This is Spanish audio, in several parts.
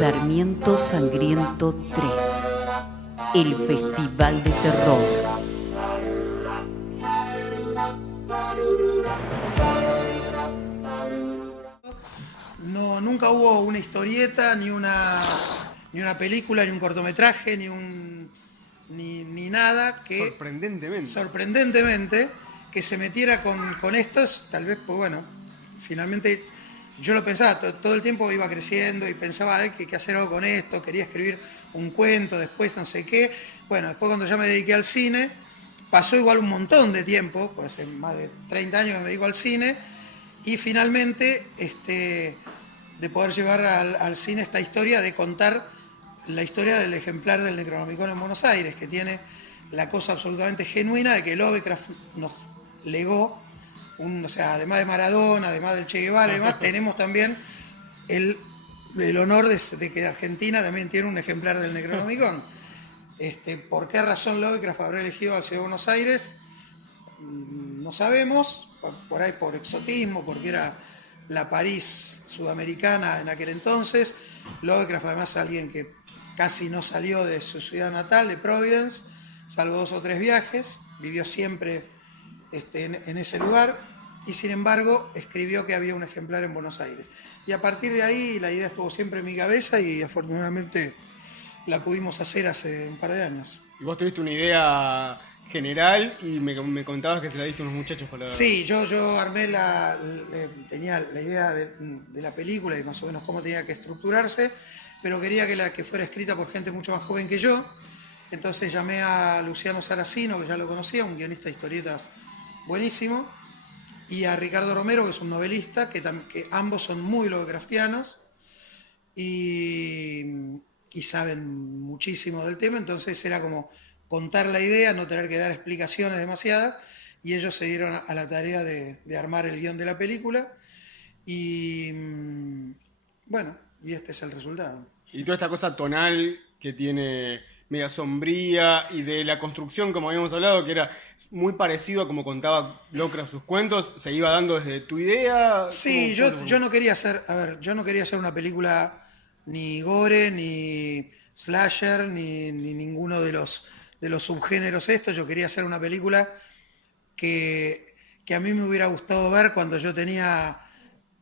Sarmiento Sangriento 3, el Festival de Terror. No, nunca hubo una historieta, ni una película, ni un cortometraje, ni nada que... Sorprendentemente, que se metiera con estos, tal vez, pues bueno, finalmente yo lo pensaba, todo el tiempo iba creciendo y pensaba que hay que hacer algo con esto, quería escribir un cuento, después no sé qué. Bueno, después cuando ya me dediqué al cine, pasó igual un montón de tiempo, pues hace más de 30 años que me dedico al cine, y finalmente de poder llevar al cine esta historia, de contar la historia del ejemplar del Necronomicon en Buenos Aires, que tiene la cosa absolutamente genuina de que Lovecraft nos legó, o sea, además de Maradona, además del Che Guevara, además tenemos también el honor de que Argentina también tiene un ejemplar del Necronomicon. ¿Por qué razón Lovecraft habrá elegido a la ciudad de Buenos Aires? No sabemos, por ahí por exotismo, porque era la París sudamericana en aquel entonces. Lovecraft además es alguien que casi no salió de su ciudad natal, de Providence, salvo 2 o 3 viajes, vivió siempre en ese lugar, y sin embargo escribió que había un ejemplar en Buenos Aires. Y a partir de ahí la idea estuvo siempre en mi cabeza y afortunadamente la pudimos hacer hace un par de años. Y vos tuviste una idea general y me contabas que se la diste a unos muchachos para... Sí, yo armé tenía la idea de la película y más o menos cómo tenía que estructurarse, pero quería que fuera escrita por gente mucho más joven que yo. Entonces llamé a Luciano Saracino, que ya lo conocía, un guionista de historietas buenísimo, y a Ricardo Romero, que es un novelista, que ambos son muy lovecraftianos y saben muchísimo del tema. Entonces era como contar la idea, no tener que dar explicaciones demasiadas, y ellos se dieron a la tarea de armar el guión de la película, y bueno, y este es el resultado. Y toda esta cosa tonal que tiene media sombría, y de la construcción, como habíamos hablado, que era muy parecido a como contaba Lovecraft sus cuentos, ¿se iba dando desde tu idea? Sí, yo no quería hacer, yo no quería hacer una película ni gore, ni slasher, ni ninguno de los subgéneros estos. Yo quería hacer una película que a mí me hubiera gustado ver cuando yo tenía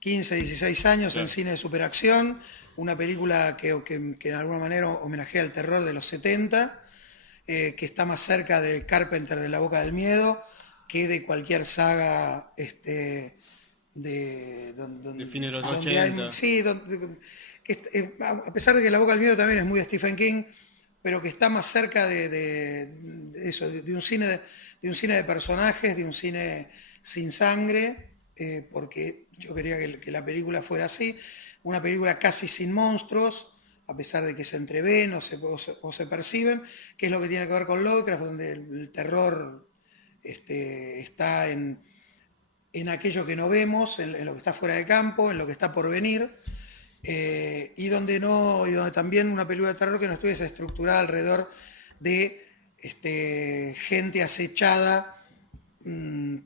15, 16 años, claro, en cine de superacción, una película que de alguna manera homenajea al terror de los 70, que está más cerca de Carpenter, de La Boca del Miedo, que de cualquier saga de fines de los 80. Sí, a pesar de que La Boca del Miedo también es muy de Stephen King, pero que está más cerca de eso, de un cine de personajes, de un cine sin sangre, porque yo quería que la película fuera así, una película casi sin monstruos, a pesar de que se entreven o se perciben, que es lo que tiene que ver con Lovecraft, donde el terror está en aquello que no vemos, en lo que está fuera de campo, en lo que está por venir, y donde también una película de terror que no estuviese estructurada alrededor de gente acechada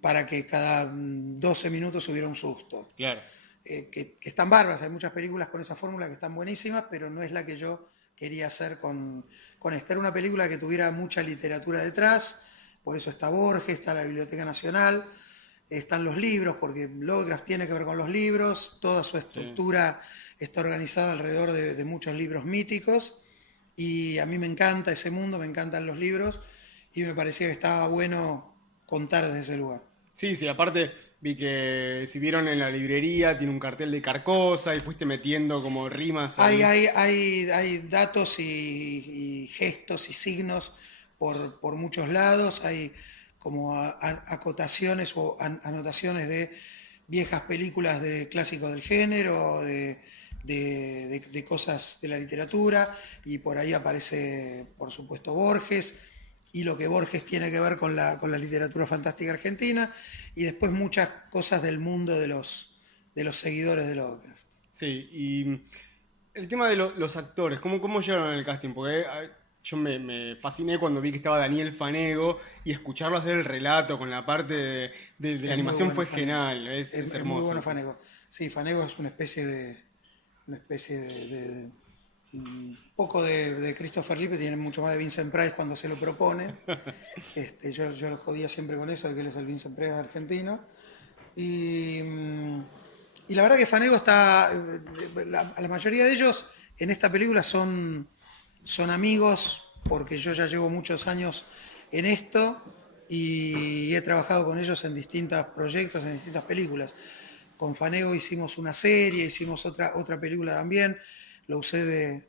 para que cada 12 minutos hubiera un susto. Claro. Que están bárbaras, hay muchas películas con esa fórmula que están buenísimas, pero no es la que yo quería hacer con esta. Era una película que tuviera mucha literatura detrás, por eso está Borges, está la Biblioteca Nacional, están los libros, porque Lovecraft tiene que ver con los libros, toda su estructura está organizada alrededor de muchos libros míticos, y a mí me encanta ese mundo, me encantan los libros, y me parecía que estaba bueno contar desde ese lugar. Sí, aparte vi que si vieron en la librería tiene un cartel de Carcosa y fuiste metiendo como rimas. Hay datos y gestos y signos por muchos lados, hay como acotaciones o anotaciones de viejas películas de clásicos del género, de cosas de la literatura, y por ahí aparece, por supuesto, Borges, y lo que Borges tiene que ver con la literatura fantástica argentina, y después muchas cosas del mundo de los seguidores de Lovecraft. Sí, y el tema de los actores, ¿cómo llegaron al casting? Porque yo me fasciné cuando vi que estaba Daniel Fanego, y escucharlo hacer el relato con la parte de la animación bueno fue Fanego. genial, es hermoso. Muy bueno Fanego. Sí, Fanego es una especie de poco de Christopher Lee, pero tiene mucho más de Vincent Price cuando se lo propone. Yo lo jodía siempre con eso, de que él es el Vincent Price argentino. Y la verdad que Fanego está... la mayoría de ellos en esta película son amigos, porque yo ya llevo muchos años en esto y he trabajado con ellos en distintos proyectos, en distintas películas. Con Fanego hicimos una serie, hicimos otra película también. Lo usé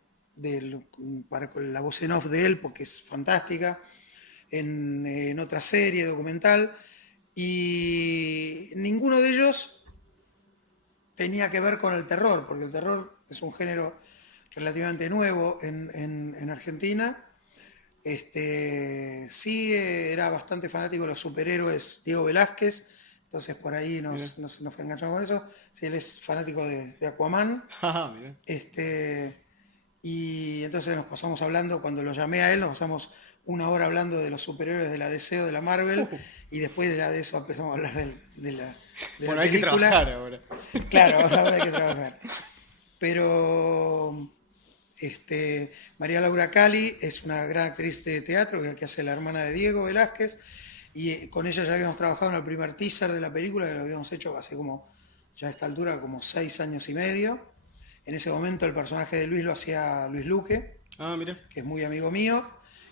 para la voz en off de él porque es fantástica. En otra serie documental. Y ninguno de ellos tenía que ver con el terror, porque el terror es un género relativamente nuevo en Argentina. Sí, era bastante fanático de los superhéroes Diego Velázquez, entonces por ahí nos enganchamos con eso. Sí, él es fanático de Aquaman. Y entonces nos pasamos hablando, cuando lo llamé a él, nos pasamos una hora hablando de los superhéroes de la DC o de la Marvel, y después ya de eso empezamos a hablar de la bueno, película. hay que trabajar ahora. Claro, ahora hay que trabajar. Pero María Laura Cali es una gran actriz de teatro que hace la hermana de Diego Velázquez, y con ella ya habíamos trabajado en el primer teaser de la película, que lo habíamos hecho hace como, ya a esta altura, como 6 años y medio. En ese momento el personaje de Luis lo hacía Luis Luque, que es muy amigo mío,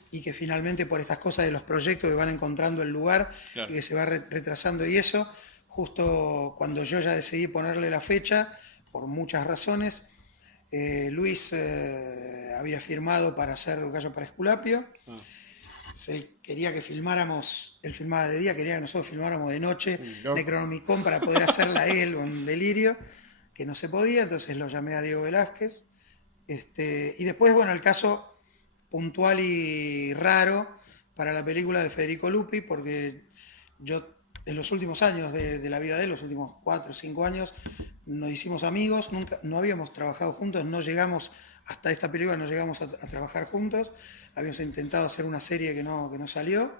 y que finalmente por estas cosas de los proyectos que van encontrando el lugar, claro, y que se va retrasando y eso, justo cuando yo ya decidí ponerle la fecha, por muchas razones, Luis había firmado para hacer Gallo para Esculapio. Él quería que filmáramos, él filmaba de día, quería que nosotros filmáramos de noche Necronomicon para poder hacerla él con Delirio, que no se podía, entonces lo llamé a Diego Velázquez. Y después, bueno, el caso puntual y raro para la película de Federico Lupi, porque yo en los últimos años de la vida de él, los últimos 4 o 5 años, nos hicimos amigos, no habíamos trabajado juntos, no llegamos, hasta esta película no llegamos a trabajar juntos, habíamos intentado hacer una serie que no salió,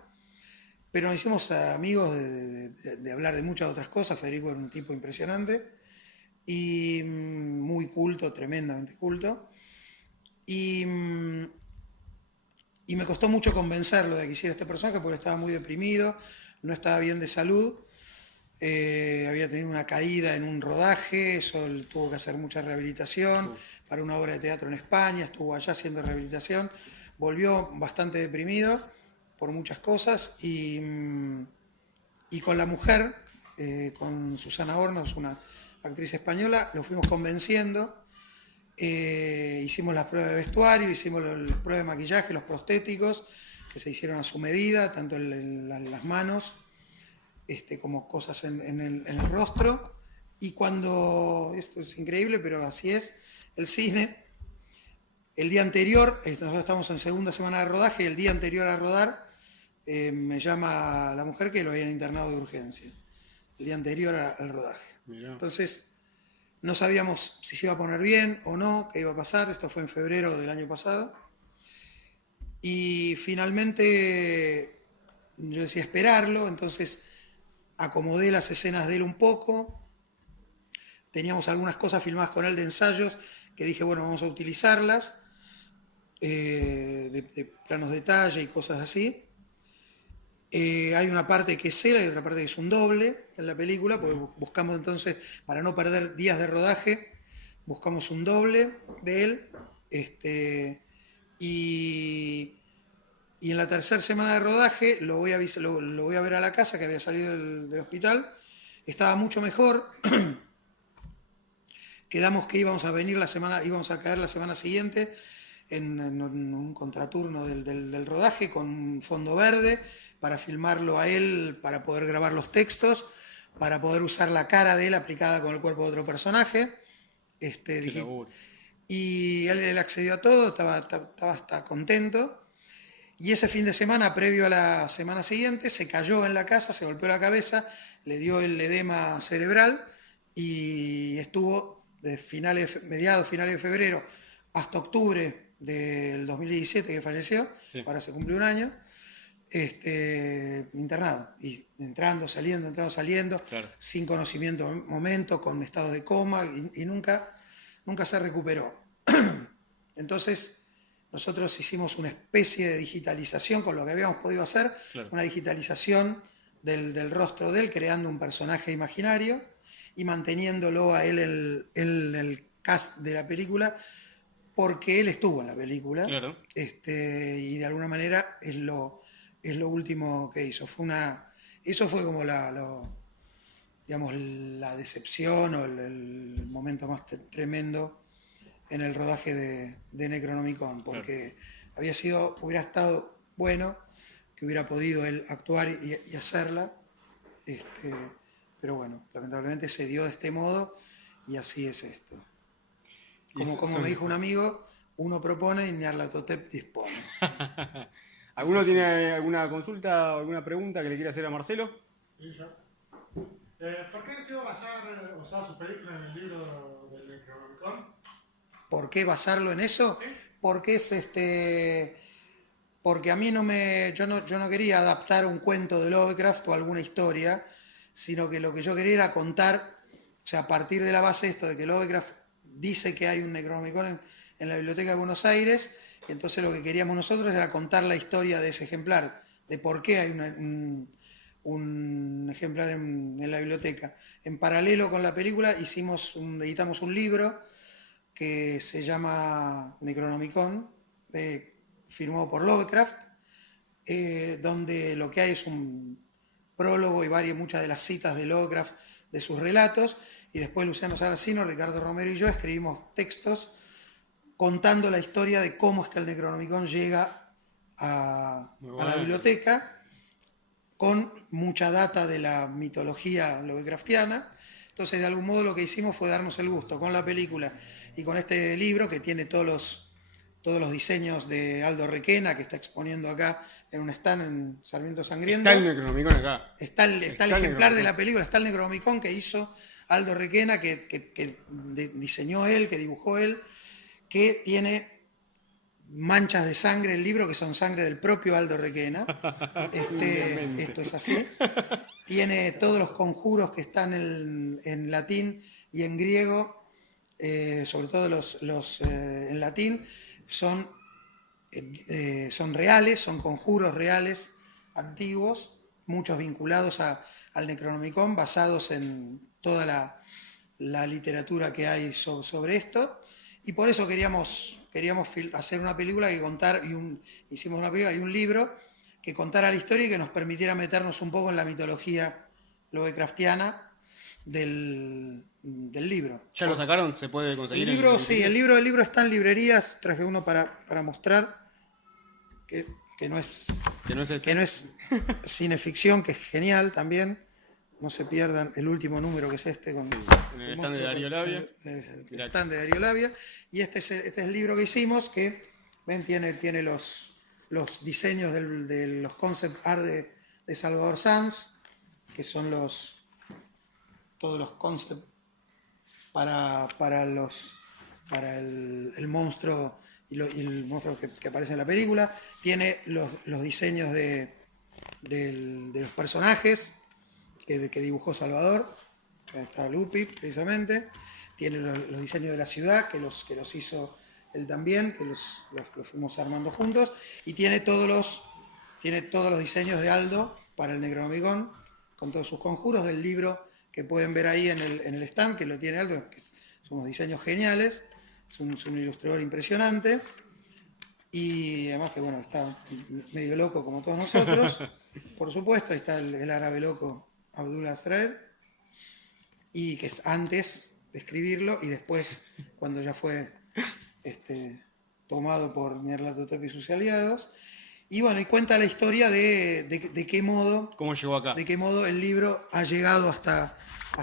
pero nos hicimos amigos de hablar de muchas otras cosas. Federico era un tipo impresionante y muy culto, tremendamente culto, y me costó mucho convencerlo de que hiciera este personaje porque estaba muy deprimido, no estaba bien de salud, había tenido una caída en un rodaje, eso tuvo que hacer mucha rehabilitación para una obra de teatro en España, estuvo allá haciendo rehabilitación, volvió bastante deprimido por muchas cosas, y con la mujer, con Susana Hornos, una actriz española, lo fuimos convenciendo. Hicimos las pruebas de vestuario, hicimos las pruebas de maquillaje, los prostéticos, que se hicieron a su medida, tanto en las manos como cosas en el rostro. Y cuando, esto es increíble, pero así es, el cine, el día anterior, nosotros estamos en segunda semana de rodaje, y el día anterior a rodar, me llama la mujer que lo habían internado de urgencia, el día anterior al rodaje. Mirá. Entonces, no sabíamos si se iba a poner bien o no, qué iba a pasar. Esto fue en febrero del año pasado. Y finalmente yo decía esperarlo, entonces acomodé las escenas de él un poco. Teníamos algunas cosas filmadas con él de ensayos que dije, bueno, vamos a utilizarlas, de planos de detalle y cosas así. Hay una parte que es él, hay otra parte que es un doble en la película, porque buscamos entonces, para no perder días de rodaje, buscamos un doble de él, y en la tercera semana de rodaje lo voy a ver a la casa, que había salido del hospital, estaba mucho mejor. Quedamos que íbamos a caer la semana siguiente en un contraturno del rodaje con fondo verde, para filmarlo a él, para poder grabar los textos, para poder usar la cara de él aplicada con el cuerpo de otro personaje. Y él accedió a todo, estaba hasta contento. Y ese fin de semana, previo a la semana siguiente, se cayó en la casa, se golpeó la cabeza, le dio el edema cerebral y estuvo de mediados, finales de febrero hasta octubre del 2017 que falleció, sí. Ahora se cumplió un año. Internado, y entrando, saliendo, claro, sin conocimiento en momento, con estados de coma, y nunca se recuperó. Entonces, nosotros hicimos una especie de digitalización con lo que habíamos podido hacer, Claro. una digitalización del rostro de él, creando un personaje imaginario y manteniéndolo a él en el cast de la película, porque él estuvo en la película. Claro. Y de alguna manera es lo último que hizo. Eso fue como digamos, la decepción o el momento más tremendo en el rodaje de Necronomicon, porque hubiera estado bueno que hubiera podido él actuar y hacerla, pero bueno, lamentablemente se dio de este modo y así es esto. Como me dijo un amigo, uno propone y Nyarlathotep dispone. ¿Alguno tiene alguna consulta o alguna pregunta que le quiera hacer a Marcelo? Sí, yo. ¿Por qué decidió basar su película en el libro del Necronomicon? ¿Por qué basarlo en eso? ¿Sí? Porque a mí yo no quería adaptar un cuento de Lovecraft o alguna historia, sino que lo que yo quería era contar, o sea, a partir de la base esto de que Lovecraft dice que hay un Necronomicon en la Biblioteca de Buenos Aires, y entonces lo que queríamos nosotros era contar la historia de ese ejemplar, de por qué hay un ejemplar en la biblioteca. En paralelo con la película editamos un libro que se llama Necronomicon, firmado por Lovecraft, donde lo que hay es un prólogo y muchas de las citas de Lovecraft de sus relatos, y después Luciano Saracino, Ricardo Romero y yo escribimos textos contando la historia de cómo el Necronomicon llega a la biblioteca, con mucha data de la mitología lovecraftiana. Entonces, de algún modo lo que hicimos fue darnos el gusto con la película y con este libro que tiene todos los diseños de Aldo Requena, que está exponiendo acá en un stand en Sarmiento Sangriento. Está el Necronomicon acá. Está el ejemplar de la película, está el Necronomicon que hizo Aldo Requena, que diseñó él, que dibujó él, que tiene manchas de sangre el libro, que son sangre del propio Aldo Requena. Esto es así. Tiene todos los conjuros que están en latín y en griego, sobre todo los en latín, son reales, son conjuros reales, antiguos, muchos vinculados al Necronomicon, basados en toda la literatura que hay sobre esto, y por eso queríamos hacer una película hicimos una película y un libro que contara la historia y que nos permitiera meternos un poco en la mitología lovecraftiana del libro. ¿Ya lo sacaron? ¿Se puede conseguir? El libro, sí, el libro está en librerías. Traje uno para mostrar, que no es cineficción, que es genial también. No se pierdan el último número, que es este. En el stand de Darío Labia. El stand de Darío Labia. Y este es el libro que hicimos, que ven, tiene los diseños de los concept art de Salvador Sanz, que son todos los concepts para el monstruo y el monstruo que aparece en la película. Tiene los diseños de los personajes que dibujó Salvador. Ahí está Lupi, precisamente. Tiene los diseños de la ciudad, que los hizo él también, que los fuimos armando juntos. Y tiene todos los diseños de Aldo para el Necronomicon, con todos sus conjuros del libro que pueden ver ahí en el stand, que lo tiene Aldo, que son unos diseños geniales. Es un ilustrador impresionante. Y además que, bueno, está medio loco como todos nosotros. Por supuesto, ahí está el árabe loco Abdul Azred, y que es antes de escribirlo y después, cuando ya fue tomado por Nyarlathotep y sus aliados. Y bueno, y cuenta la historia de qué modo... ¿Cómo llegó acá? De qué modo el libro ha llegado hasta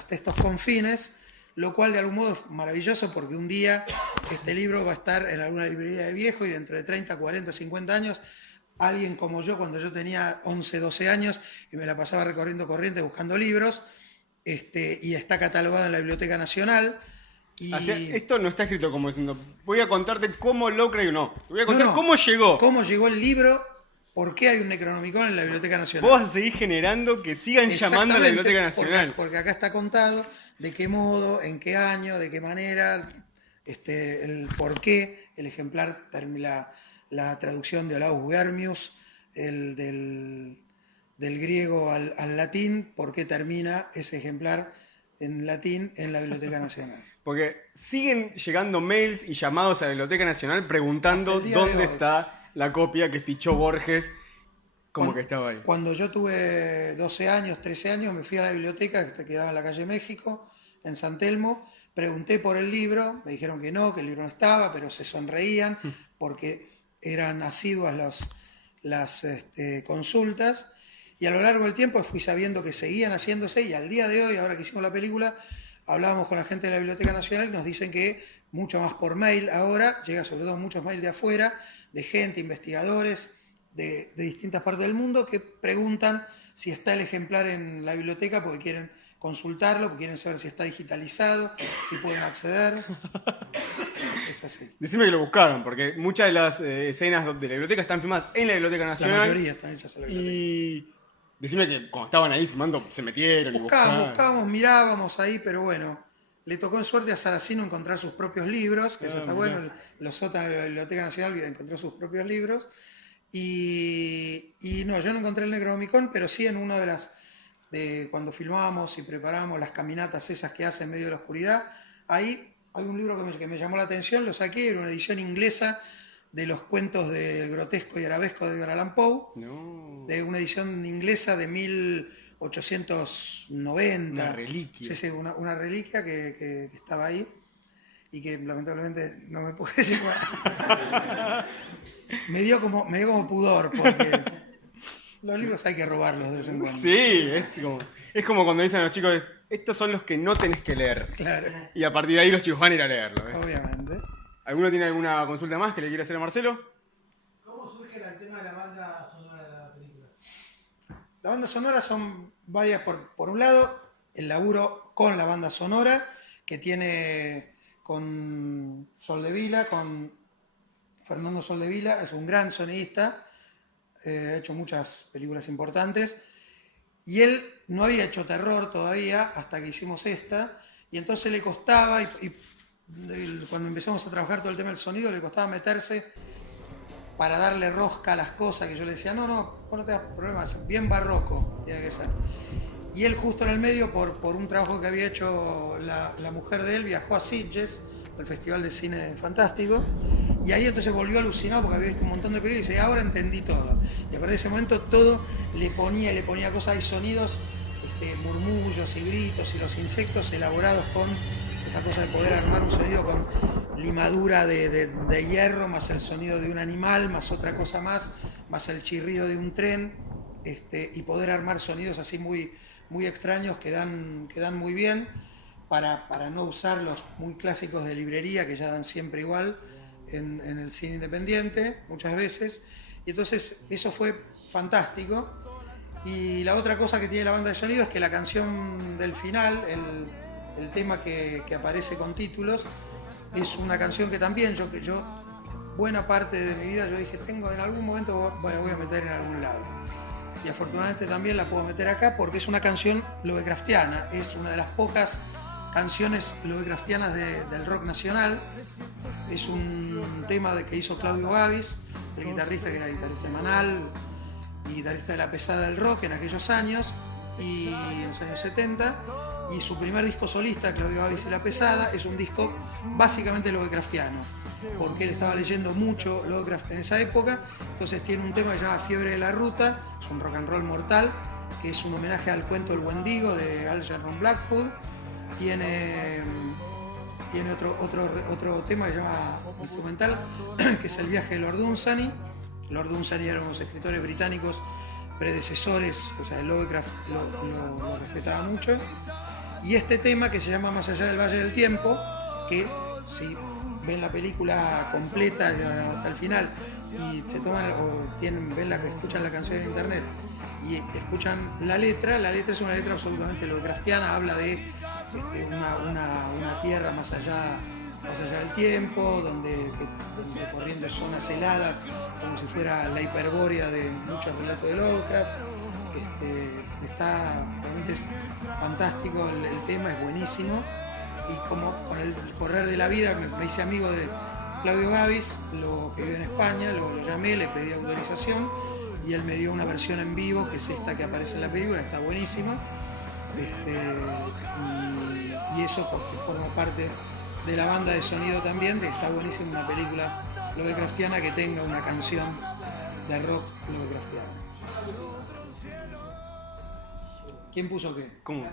estos confines, lo cual de algún modo es maravilloso, porque un día este libro va a estar en alguna librería de viejo y dentro de 30, 40, 50 años, alguien como yo, cuando yo tenía 11, 12 años y me la pasaba recorriendo Corrientes buscando libros, y está catalogado en la Biblioteca Nacional. Y... O sea, esto no está escrito como diciendo, voy a contarte cómo Lovecraft, no. Te voy a contar cómo llegó. Cómo llegó el libro, por qué hay un Necronomicon en la Biblioteca Nacional. Vos vas a seguir generando que sigan llamando a la Biblioteca Nacional. Porque acá está contado de qué modo, en qué año, de qué manera, el por qué el ejemplar, la traducción de Olaus Germius, del griego al latín, por qué termina ese ejemplar en latín en la Biblioteca Nacional. Porque siguen llegando mails y llamados a la Biblioteca Nacional preguntando Hasta el día de dónde hoy. está la copia que fichó Borges, como que estaba ahí. Cuando yo tuve 12 años, 13 años, me fui a la biblioteca que quedaba en la calle México, en San Telmo, pregunté por el libro, me dijeron que el libro no estaba, pero se sonreían porque eran asiduas las consultas, y a lo largo del tiempo fui sabiendo que seguían haciéndose, y al día de hoy, ahora que hicimos la película, hablábamos con la gente de la Biblioteca Nacional y nos dicen que mucho más por mail ahora, llega sobre todo muchos mails de afuera, de gente, investigadores de distintas partes del mundo, que preguntan si está el ejemplar en la biblioteca porque quieren consultarlo, porque quieren saber si está digitalizado, si pueden acceder. Es así. Decime que lo buscaron, porque muchas de las escenas de la biblioteca están filmadas en la Biblioteca La Nacional. mayoría están hechas en la biblioteca. Y decime que cuando estaban ahí filmando se metieron y buscaron. Buscábamos, mirábamos ahí, pero bueno, le tocó en suerte a Saracino encontrar sus propios libros, que eso está bueno, los sótanos de la Biblioteca Nacional encontró sus propios libros, y no, yo no encontré el Necronomicon, pero sí en uno de cuando filmábamos y preparábamos las caminatas esas que hace en medio de la oscuridad, ahí hay un libro que me llamó la atención, lo saqué, era una edición inglesa de los cuentos del grotesco y arabesco de Edgar Allan Poe, de una edición inglesa de 1890. Una reliquia. Sí, una reliquia que estaba ahí y que lamentablemente no me pude llevar. me dio como pudor, porque los libros hay que robarlos de vez en cuando. Sí, es como cuando dicen a los chicos, estos son los que no tenés que leer. Claro, Y a partir de ahí los chicos van a ir a leerlo. obviamente. ¿Alguno tiene alguna consulta más que le quiera hacer a Marcelo? ¿Cómo surge el tema de la banda sonora de la película? Las bandas sonoras son varias. Por un lado, el laburo con la banda sonora, que tiene con Soldevila, con Fernando Soldevila, es un gran sonidista, ha hecho muchas películas importantes, y él no había hecho terror todavía hasta que hicimos esta, y entonces le costaba, y cuando empezamos a trabajar todo el tema del sonido, le costaba meterse para darle rosca a las cosas, que yo le decía, no te das problemas, bien barroco tiene que ser. Y él justo en el medio, por un trabajo que había hecho la mujer de él, viajó a Sitges, al Festival de Cine Fantástico, y ahí entonces volvió alucinado porque había visto un montón de películas y dice, ahora entendí todo. Y a partir de ese momento todo le ponía cosas y sonidos, murmullos y gritos y los insectos elaborados con esa cosa de poder armar un sonido con limadura de hierro, más el sonido de un animal, más otra cosa más el chirrido de un tren, y poder armar sonidos así muy, muy extraños que dan muy bien para no usar los muy clásicos de librería que ya dan siempre igual en el cine independiente muchas veces. Y entonces eso fue fantástico. Y la otra cosa que tiene la banda de sonido es que la canción del final, el tema que aparece con títulos, es una canción que también yo buena parte de mi vida yo dije, en algún momento voy a meter en algún lado. Y afortunadamente también la puedo meter acá porque es una canción lovecraftiana, es una de las pocas canciones lovecraftianas del rock nacional. Es un tema que hizo Claudio Gavis, el guitarrista que era guitarrista de Manal y guitarrista de La Pesada del Rock en aquellos años, y en los años 70, y su primer disco solista, Claudio Gavis y La Pesada, es un disco básicamente lovecraftiano, porque él estaba leyendo mucho Lovecraft en esa época. Entonces tiene un tema que se llama Fiebre de la Ruta, es un rock and roll mortal, que es un homenaje al cuento El Wendigo de Algernon Blackwood. Tiene otro tema que se llama instrumental, que es El viaje de Lord Dunsany. Lord Dunsany eran unos escritores británicos predecesores, o sea, Lovecraft lo respetaba mucho. Y este tema que se llama Más allá del Valle del Tiempo, que si ven la película completa hasta el final y se toman escuchan la canción en internet y escuchan la letra es una letra absolutamente lovecraftiana, habla de una tierra más allá del tiempo, donde corriendo zonas heladas, como si fuera la hiperbórea de muchos relatos de Lovecraft. Realmente es fantástico el tema, es buenísimo, y como con el correr de la vida me hice amigo de Claudio Gavis, que vive en España, lo llamé, le pedí autorización y él me dio una versión en vivo, que es esta que aparece en la película, está buenísima. Y eso porque forma parte de la banda de sonido también, que está buenísima una película Lovecraftiana que tenga una canción de rock Lovecraftiana. ¿Quién puso qué? ¿Cómo?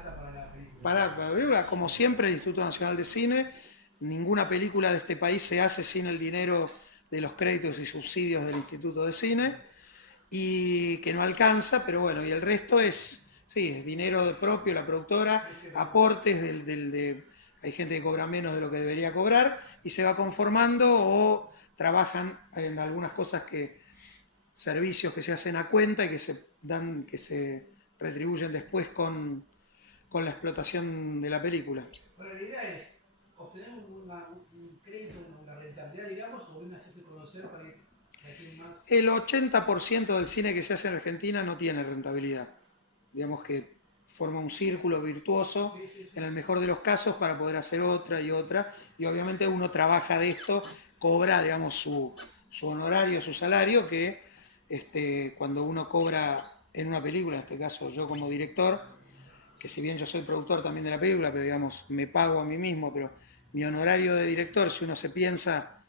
Para la película, como siempre, el Instituto Nacional de Cine. Ninguna película de este país se hace sin el dinero de los créditos y subsidios del Instituto de Cine, y que no alcanza, pero bueno, y el resto es dinero propio, la productora, aportes hay gente que cobra menos de lo que debería cobrar y se va conformando, o trabajan en algunas cosas servicios que se hacen a cuenta y que se retribuyen después con la explotación de la película. Bueno, la idea es obtener un crédito, una rentabilidad, digamos, o bien hacerse conocer para que más. El 80% del cine que se hace en Argentina no tiene rentabilidad. Digamos que forma un círculo virtuoso, en el mejor de los casos, para poder hacer otra y otra. Y obviamente uno trabaja de esto, cobra, digamos, su honorario, su salario, que cuando uno cobra en una película, en este caso yo como director, que si bien yo soy productor también de la película, pero digamos, me pago a mí mismo, pero mi honorario de director, si uno se piensa,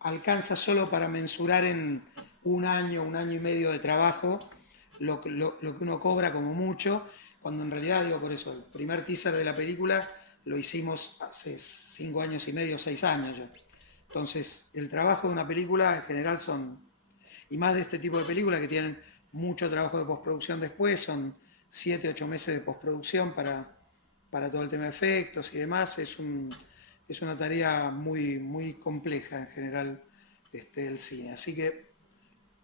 alcanza solo para mensurar en un año y medio de trabajo lo que uno cobra como mucho, cuando en realidad, digo, por eso, el primer teaser de la película lo hicimos hace 5 años y medio, 6 años ya. Entonces, el trabajo de una película en general y más de este tipo de películas que tienen mucho trabajo de postproducción después, son 7, 8 meses de postproducción para todo el tema de efectos y demás. Es una tarea muy, muy compleja en general el cine. Así que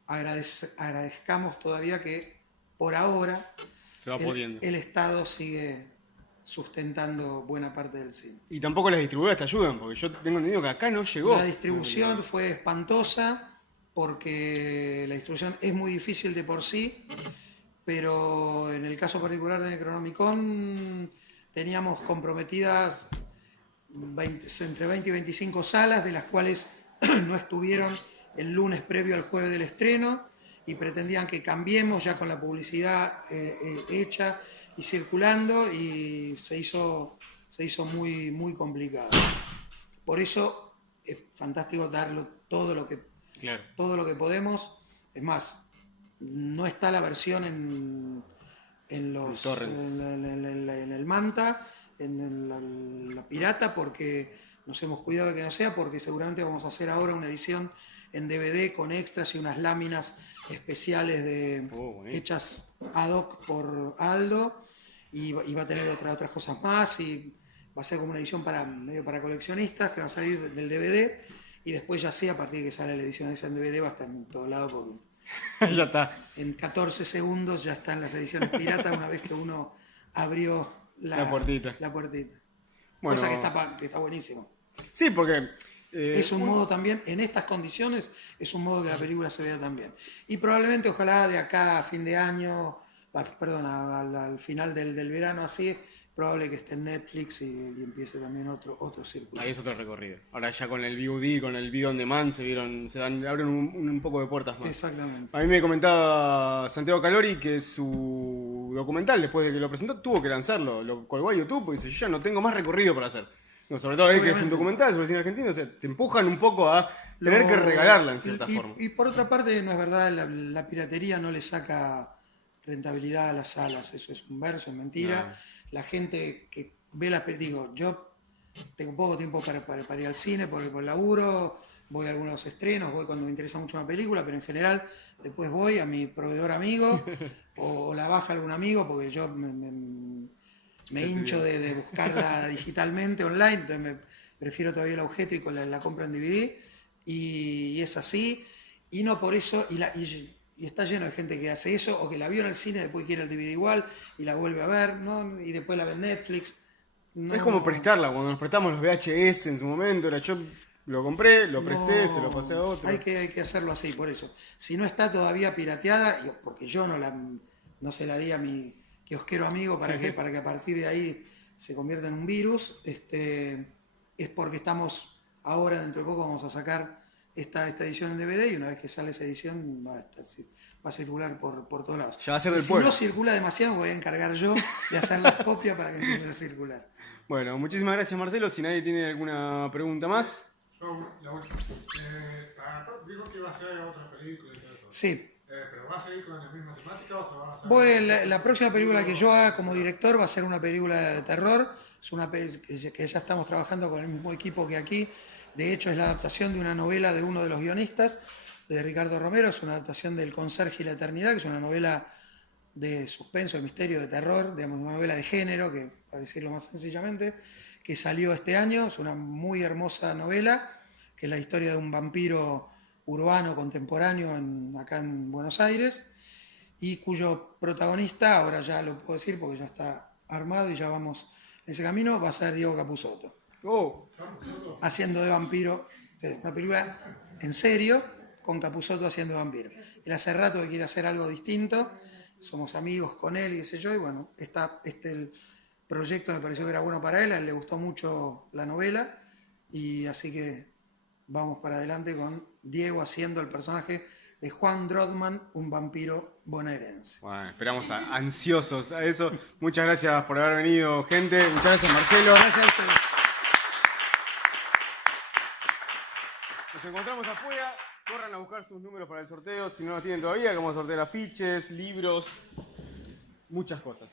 agradezcamos todavía que por ahora Se va pudiendo. el Estado sigue sustentando buena parte del cine. Y tampoco las distribuidoras te ayudan, porque yo tengo entendido que acá no llegó. La distribución fue espantosa, porque la distribución es muy difícil de por sí, pero en el caso particular de Necronomicon teníamos comprometidas entre 20 y 25 salas, de las cuales no estuvieron el lunes previo al jueves del estreno, y pretendían que cambiemos ya con la publicidad hecha y circulando, y se hizo muy, muy complicado. Por eso es fantástico darlo todo lo que podemos. Es más, no está la versión en el Manta, en la pirata, porque nos hemos cuidado de que no sea, porque seguramente vamos a hacer ahora una edición en DVD con extras y unas láminas especiales hechas ad hoc por Aldo, y va a tener otras cosas más, y va a ser como una edición medio para coleccionistas, que va a salir del DVD, y después ya a partir de que sale la edición de esa en DVD va a estar en todo lado, porque ya está. En 14 segundos ya están las ediciones piratas una vez que uno abrió la puertita. Bueno, cosa que está buenísimo. Sí, porque es un modo también, en estas condiciones, es un modo que la película se vea también. Y probablemente, ojalá de acá a fin de año, al final del verano, así, probable que esté en Netflix y empiece también otro círculo. Ahí es otro recorrido. Ahora ya con el VOD, con el Video On Demand, abren un poco de puertas más. Exactamente. A mí me comentaba Santiago Calori que su documental, después de que lo presentó, tuvo que lanzarlo. Lo colgó a YouTube porque dice, yo ya no tengo más recorrido para hacer. No, sobre todo es que es un documental sobre el cine argentino, o sea, te empujan un poco a tener que regalarla en cierta forma. Y por otra parte, no es verdad, la piratería no le saca rentabilidad a las salas, eso es un verso, es mentira. No. La gente que ve yo tengo poco tiempo para ir al cine por el laburo, voy a algunos estrenos, voy cuando me interesa mucho una película, pero en general después voy a mi proveedor amigo o la baja algún amigo, porque yo me hincho de buscarla digitalmente online, entonces prefiero todavía el objeto y la compro en DVD, y es así, y no por eso, y está lleno de gente que hace eso, o que la vio en el cine, después quiere el DVD igual, y la vuelve a ver, ¿no? Y después la ve en Netflix. No. Es como prestarla, cuando nos prestamos los VHS en su momento, yo lo compré, lo presté, se lo pasé a otro. Hay que hacerlo así, por eso. Si no está todavía pirateada, porque yo no se la di a mi kiosquero amigo, ¿para qué? Para que a partir de ahí se convierta en un virus, es porque estamos ahora, dentro de poco, vamos a sacar esta edición en DVD y una vez que sale esa edición va a circular por todos lados. Ya va a ser del Si pueblo. no circula demasiado, me voy a encargar yo de hacer las copias para que empiece a circular. Bueno, muchísimas gracias Marcelo. Si nadie tiene alguna pregunta más. Yo, la última. Dijo que iba a hacer otra película y todo eso. Sí. ¿Pero va a seguir con la misma temática o se va a hacer? Bueno, la próxima película que yo haga como director va a ser una película de terror. Es una que ya estamos trabajando con el mismo equipo que aquí. De hecho, es la adaptación de una novela de uno de los guionistas, de Ricardo Romero. Es una adaptación del Conserje y la Eternidad, que es una novela de suspenso, de misterio, de terror, digamos, una novela de género, que, para decirlo más sencillamente, que salió este año. Es una muy hermosa novela, que es la historia de un vampiro urbano contemporáneo acá en Buenos Aires, y cuyo protagonista, ahora ya lo puedo decir porque ya está armado y ya vamos en ese camino, va a ser Diego Capusotto, Oh, haciendo de vampiro. Una película en serio, con Capusotto haciendo de vampiro. Él hace rato que quiere hacer algo distinto, somos amigos con él y qué sé yo, y bueno, el proyecto me pareció que era bueno para él, a él le gustó mucho la novela, y así que vamos para adelante con Diego haciendo el personaje de Juan Drodman, un vampiro bonaerense. bueno, esperamos ansiosos a eso. Muchas gracias por haber venido, gente. Muchas gracias, Marcelo. Gracias a ustedes. Nos encontramos afuera. Corran a buscar sus números para el sorteo. Si no los tienen todavía, que vamos a sortear afiches, libros, muchas cosas.